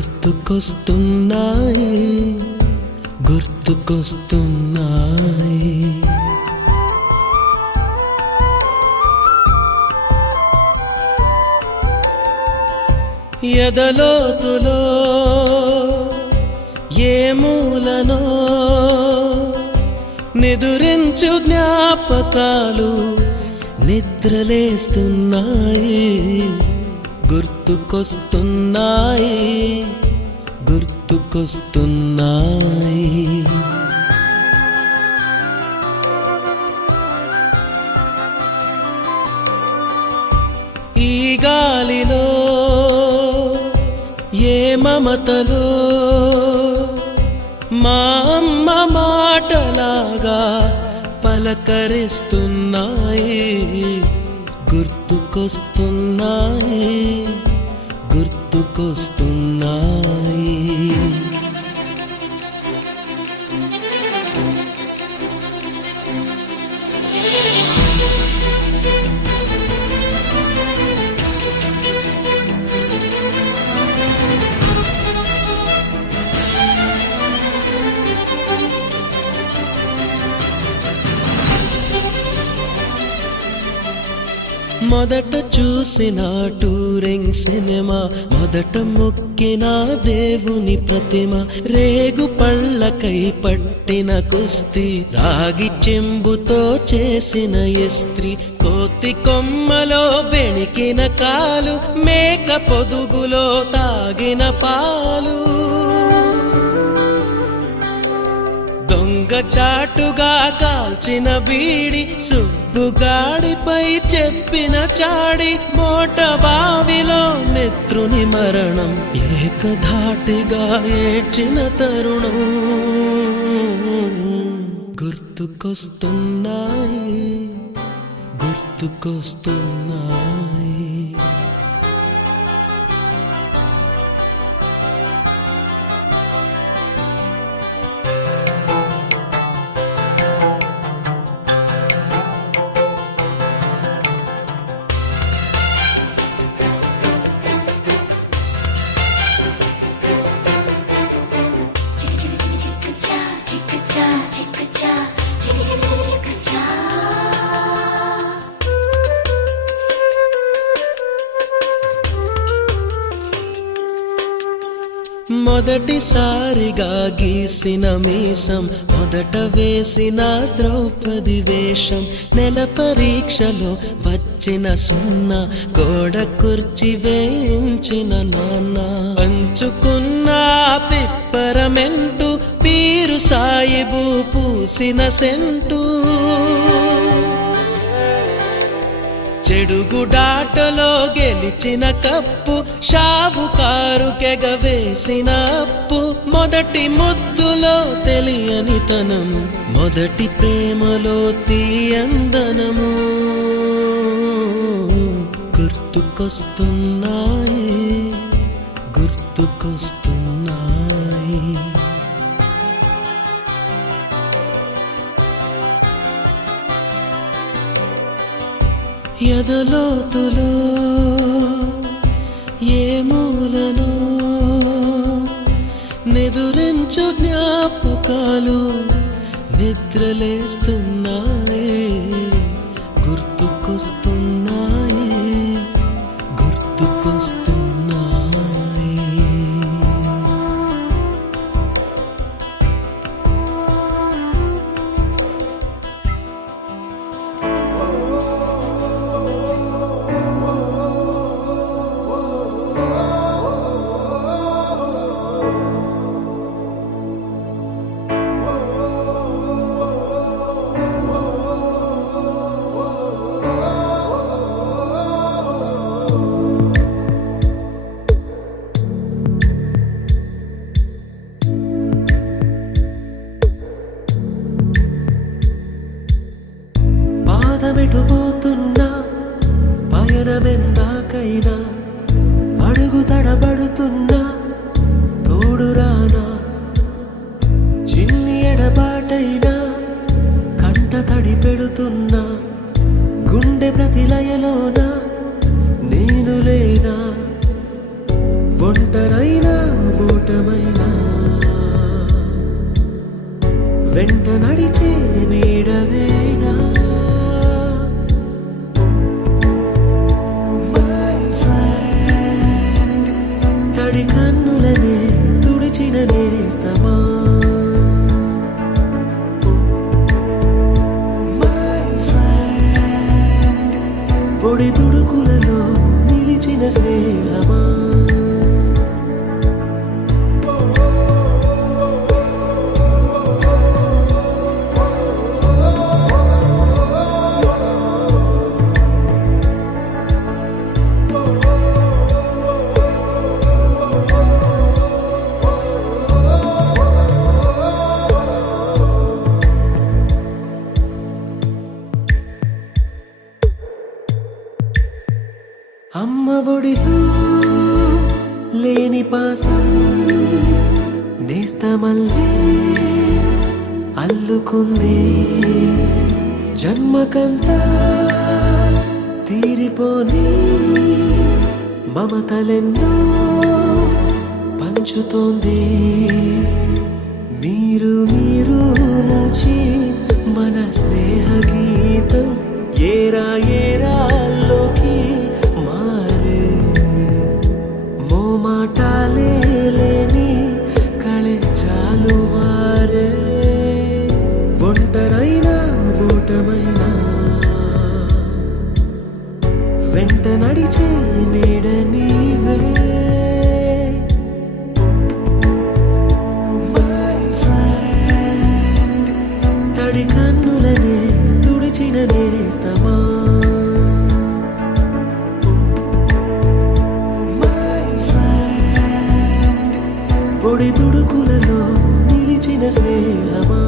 గుర్తుకొస్తున్నాయి గుర్తుకొస్తున్నాయి. ఎదలోతులో ఏ మూలనో నిదురించు జ్ఞాపకాలు నిద్రలేస్తున్నాయి గుర్తుకొస్తున్నాయి గుర్తుకొస్తున్నాయి. ఈ గాలిలో ఏ మమతలో మా అమ్మ మాటలాగా పలకరిస్తున్నాయి గుర్తుకొస్తున్నాయి గుర్తుకొస్తున్నాయి. మొదట చూసిన టూరింగ్ సినిమా, మొదట మొక్కిన దేవుని ప్రతిమ, రేగు పళ్ళకై పట్టిన కుస్తీ, రాగి చెంబుతో చేసిన ఇస్త్రీ, కోతి కొమ్మలో బెణికిన కాలు, మేక పొదుగులో తాగిన పాలు, దొంగ చాటుగా కాల్చిన బీడి, సుబ్బుగాడిపై చెప్పిన చాడి, మోట బావిలో మిత్రుని మరణం, ఏకధాటిగా ఏడ్చిన తరుణం గుర్తుకొస్తున్నాయి గుర్తుకొస్తున్నాయి. మొదటిసారిగా గీసిన మీసం, మొదట వేసిన ద్రౌపది వేషం, నెల పరీక్షలో వచ్చిన సున్నా, గోడ కుర్చీ వేయించిన నాన్న, పంచుకున్న పిప్పరమెంటు, పీరు సాయిబు పూసిన సెంటు, చెడుగుడాటలో గెలిచిన కప్పు, షావుకారుకెగవేసిన అప్పు, మొదటి ముద్దులో తెలియనితనం, మొదటి ప్రేమలో తీయందనము గుర్తుకొస్తున్నాయి గుర్తుకొస్తున్నాయి. ఎదలోతులో ఏ మూలనో నిదురించు జ్ఞాపకాలు నిద్రలేస్తున్నాయి గుర్తుకొస్తున్నాయి గుర్తుకొస్తున్నాయి. పాదమెటుపోతున్నా పయనమెందాకైనా, అడుగు తడబడుతున్నా తోడురానా, చిన్ని ఎడబాటైనా కంట తడి పెడుతున్నా, గుండె ప్రతిలయలోన నేను లేనా, ఒంటరైనా ఓటమైనా వెంట నడిచే నీడవేనా తడి కన్నులనే తుడిచిన నేస్తమా పొడి తుడుకులలో నిలిచిన స్నేహమా అమ్మ ఒడిలో లేని పాసం నేస్తమల్లే అల్లుకుంది జన్మకంతా తీరిపోని మమతలెన్నో పంచుతోంది మీరు నుంచి మన స్నేహ గీతం ఏరా ఏరాల్లోకి మారే మోమాటాలే లేని కళే చాలు వారే ఒంటరైనా ఓటమైనా వెంట నడిచే నీడ నీవే తడి కన్నులనే తుడిచిన నేస్తమా పొడి తుడుకులలో నిలిచిన స్నేహమా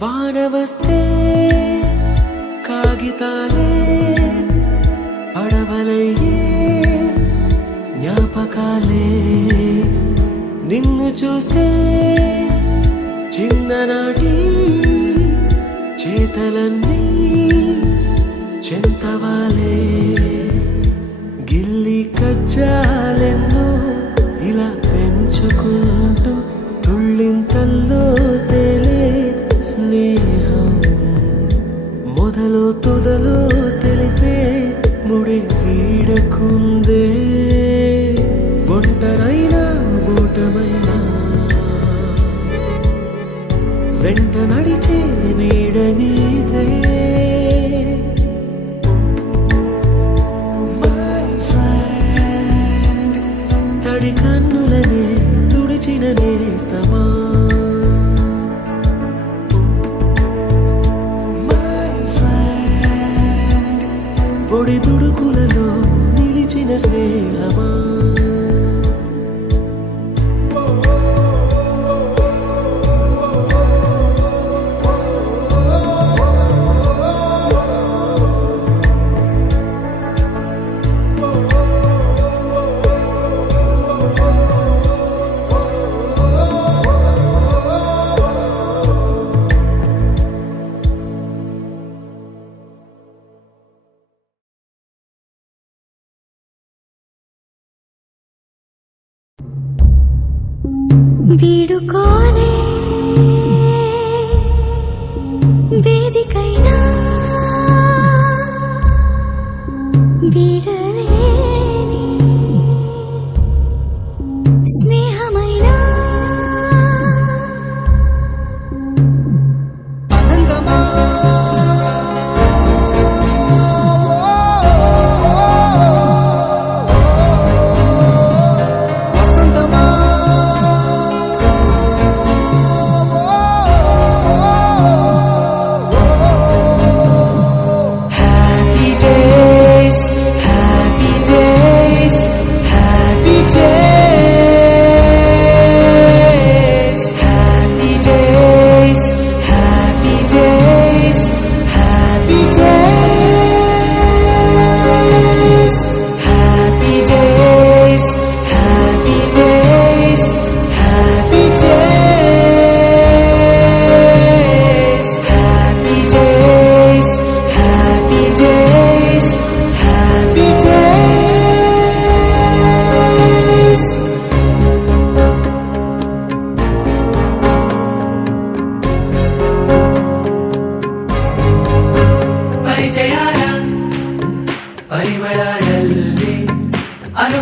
వాన వస్తే కాగితాలే పడవలయ్యే జ్ఞాపకాలే నిన్ను చూస్తే చిన్ననాటి చేతలన్నీ చెంతవాలే గిల్లి కజ్జాలెన్నో ఇలా పెంచుకుంటూ తుళ్ళింతల్లో తేలే స్నేహం మొదలు తుదలో తెలిపే ముడి వీడకుందే ఒంటరైనా ఓటమైనా వెంట నడిచే నీడ నీదే తడి కన్నులనే తుడిచిన నేస్తమా పొడి తుడుకులలో నిలిచిన స్నేహమా వీడుకోలే వేదికైనా వీడలేని స్నేహమైనా ఆనందమా వసంతమా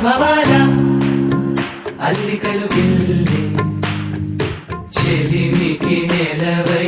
అనుభవాల అల్లికలు గిల్లి చెలిమికి నెలవై